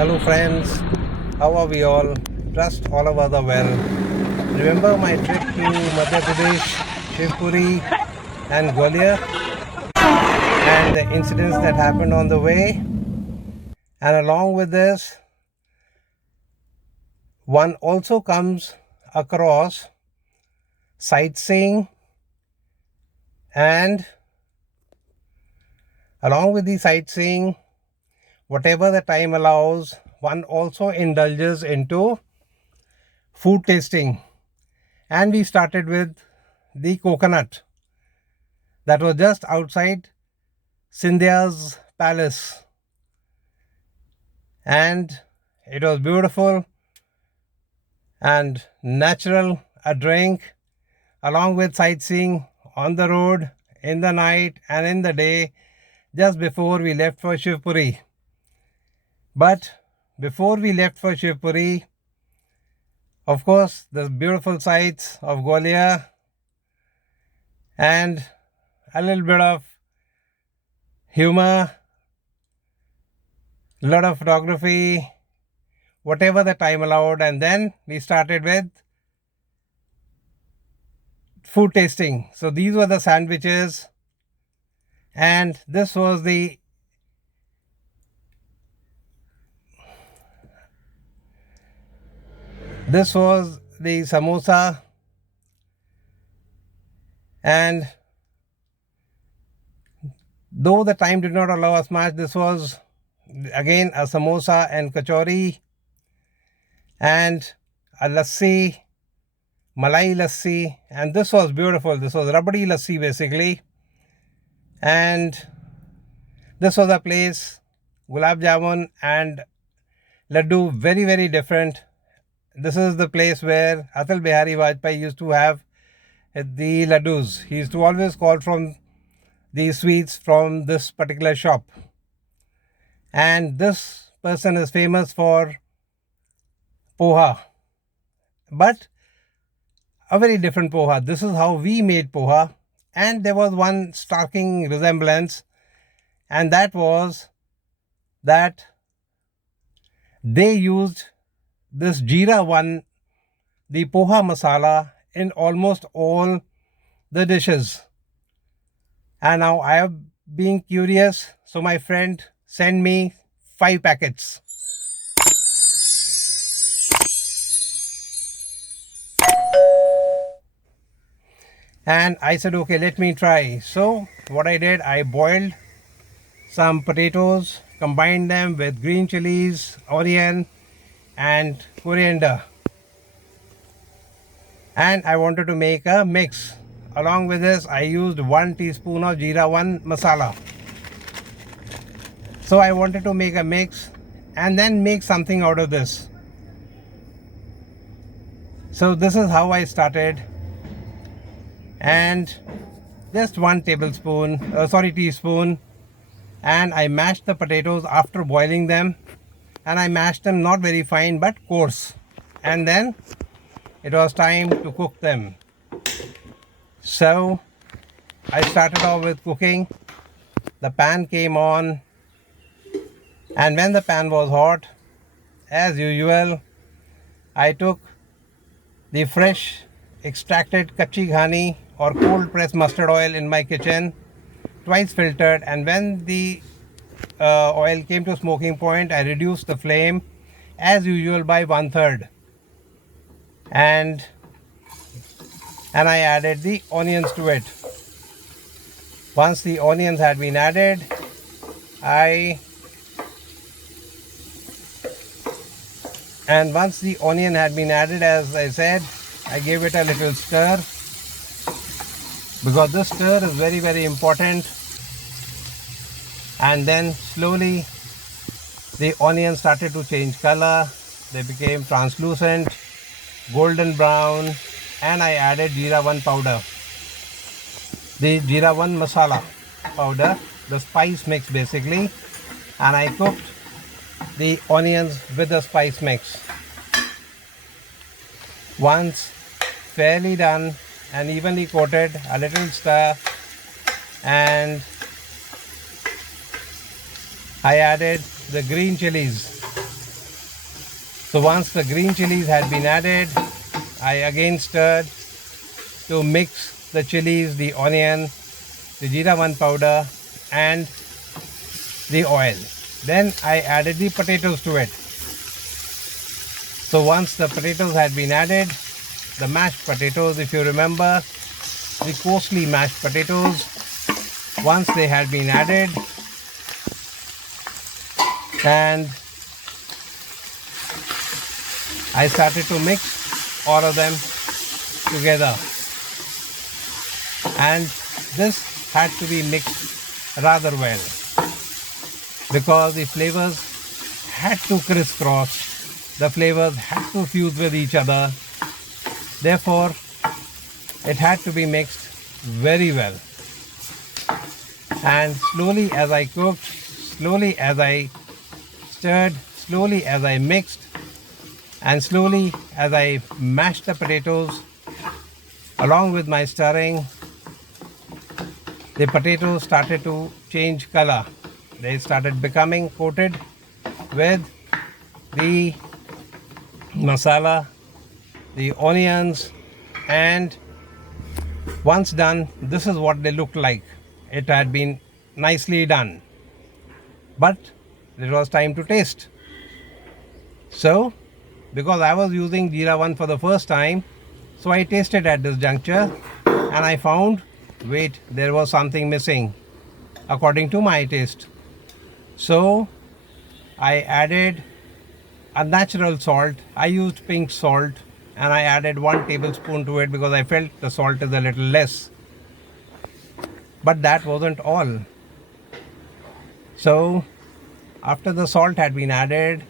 Hello friends, how are we all? Trust all of us are well. Remember my trip to Madhya Pradesh, Shivpuri and Gwalior and the incidents that happened on the way? And along with this, one also comes across sightseeing, and along with the sightseeing, whatever the time allows, one also indulges into food tasting. And we started with the coconut that was just outside Scindia's palace, and it was beautiful and natural, a drink along with sightseeing on the road in the night and in the day just before we left for Shivpuri. But before we left for Shivpuri, of course, the beautiful sights of Gwalior and a little bit of humor, a lot of photography, whatever the time allowed, and then we started with food tasting. So these were the sandwiches, and this was the samosa, and though the time did not allow us much, this was again a samosa and kachori and a lassi, malai lassi, and this was beautiful. This was rabdi lassi basically, and this was a place, gulab jamun and laddu, very very different. This is the place where Atal Bihari Vajpayee used to have the laddus. He used to always call from the sweets from this particular shop, and this person is famous for poha, but a very different poha. This is how we made poha, and there was one striking resemblance, and that was that they used this jeera one, the poha masala, in almost all the dishes. And now I have been curious, so my friend sent me 5 packets. And I said, okay, let me try. So what I did, I boiled some potatoes, combined them with green chilies, onion and coriander. And I wanted to make a mix. Along with this, I used 1 teaspoon of jeera one masala. So I wanted to make a mix and then make something out of this. So this is how I started. And just 1 teaspoon, and I mashed the potatoes after boiling them, and I mashed them not very fine but coarse, and then it was time to cook them. So I started off with cooking. The pan came on, and when the pan was hot, as usual, I took the fresh extracted kachi ghani or cold pressed mustard oil in my kitchen, twice filtered, and when the oil came to smoking point, I reduced the flame as usual by 1/3, and I added the onions to it. Once the onions had been added, once the onion had been added, as I said, I gave it a little stir, because this stir is very very important. And then slowly the onions started to change color. They became translucent, golden brown, and I added jeera one powder, the jeera one masala powder, the spice mix basically, and I cooked the onions with the spice mix. Once fairly done and evenly coated, a little stir, and I added the green chilies So once the green chilies had been added, I again stirred to mix the chilies, the onion, the jeera one powder and the oil. Then I added the potatoes to it. So once the potatoes had been added, the mashed potatoes, if you remember, the coarsely mashed potatoes, once they had been added, and I started to mix all of them together, and this had to be mixed rather well because the flavors had to crisscross, the flavors had to fuse with each other, therefore it had to be mixed very well. And slowly as I cooked, slowly as I stirred, slowly as I mixed, and slowly as I mashed the potatoes along with my stirring, the potatoes started to change color. They started becoming coated with the masala, the onions, and once done, this is what they looked like. It had been nicely done, but it was time to taste. So because I was using Jeera 1 for the first time, so I tasted at this juncture and I found, wait, there was something missing according to my taste. So I added a natural salt. I used pink salt and I added 1 tablespoon to it because I felt the salt is a little less. But that wasn't all. So after the salt had been added,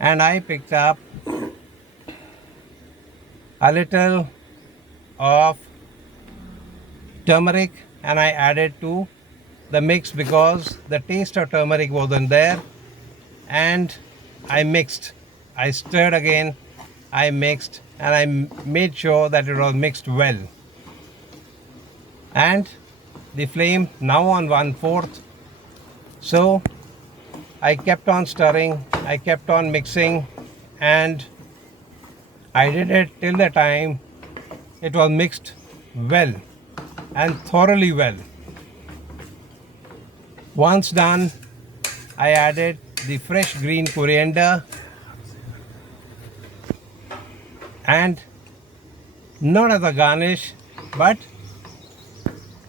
and I picked up a little of turmeric and I added to the mix because the taste of turmeric wasn't there, and I mixed. I stirred again, I mixed, and I made sure that it was mixed well. And the flame now on 1/4. So I kept on stirring, I kept on mixing, and I did it till the time it was mixed well and thoroughly well. Once done, I added the fresh green coriander, and not as a garnish but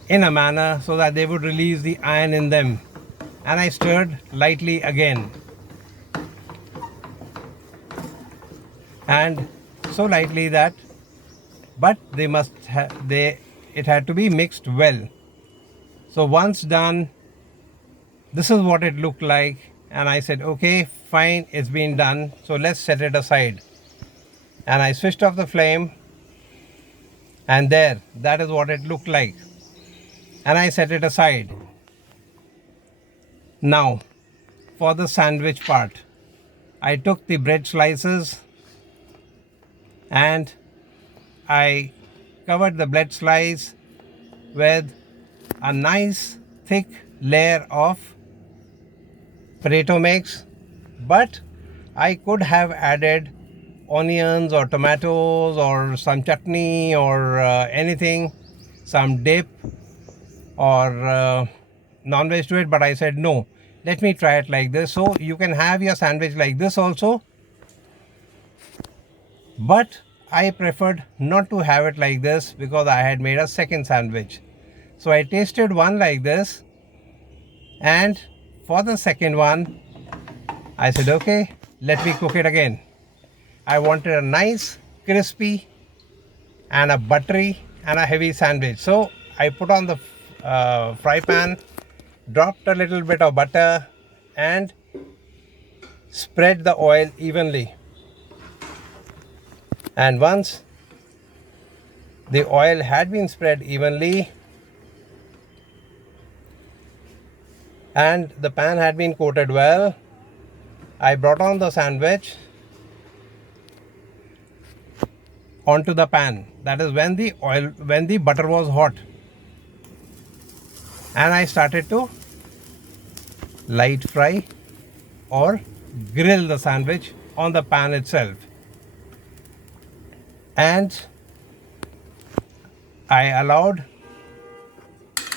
in a manner so that they would release the iron in them, and I stirred lightly again, and so lightly that, but it had to be mixed well. So once done, this is what it looked like, and I said, okay, fine, it's been done, so let's set it aside. And I switched off the flame, and there, that is what it looked like, and I set it aside. Now for the sandwich part, I took the bread slices and I covered the bread slice with a nice thick layer of potato mix, but I could have added onions or tomatoes or some chutney or anything, some dip or non-veg to it, but I said no, let me try it like this. So you can have your sandwich like this also, but I preferred not to have it like this because I had made a second sandwich. So I tasted one like this, and for the second one I said, okay, let me cook it again. I wanted a nice crispy and a buttery and a heavy sandwich. So I put on the fry pan, dropped a little bit of butter and spread the oil evenly. And once the oil had been spread evenly and the pan had been coated well, I brought on the sandwich onto the pan. That is when the butter was hot, and I started to light fry or grill the sandwich on the pan itself. And I allowed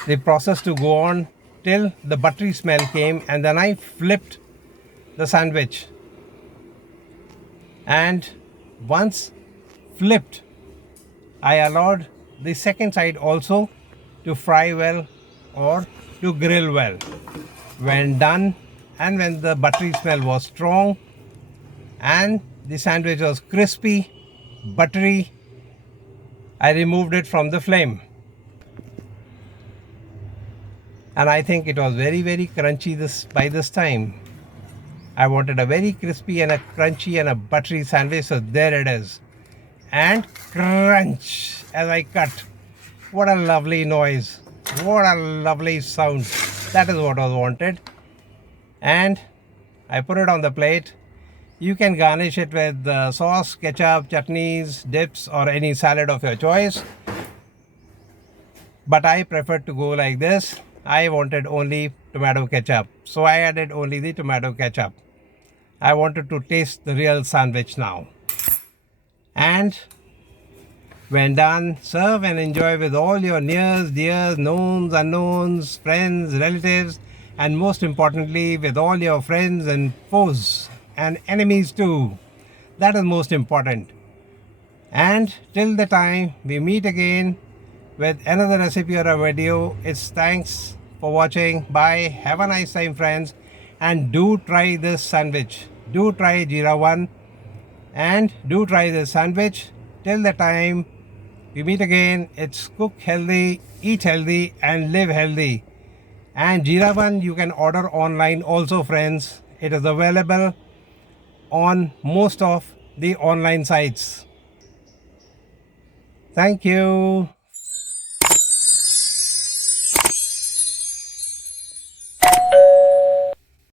the process to go on till the buttery smell came, and then I flipped the sandwich. And once flipped, I allowed the second side also to fry well or to grill well. When done, and when the buttery smell was strong and the sandwich was crispy, buttery, I removed it from the flame. And I think it was very, very crunchy by this time. I wanted a very crispy and a crunchy and a buttery sandwich, so there it is. And crunch as I cut. What a lovely noise. What a lovely sound. That is what was wanted. And I put it on the plate. You can garnish it with sauce, ketchup, chutneys, dips, or any salad of your choice. But I preferred to go like this. I wanted only tomato ketchup, so I added only the tomato ketchup. I wanted to taste the real sandwich now. And when done, serve and enjoy with all your nears, dears, knowns, unknowns, friends, relatives, and most importantly, with all your friends and foes and enemies too. That is most important. And till the time we meet again with another recipe or a video, it's thanks for watching. Bye. Have a nice time, friends. And do try this sandwich. Do try Jeera One. And do try this sandwich. Till the time we meet again, it's cook healthy, eat healthy, and live healthy. And Jeera One you can order online also, friends. It is available on most of the online sites. Thank you.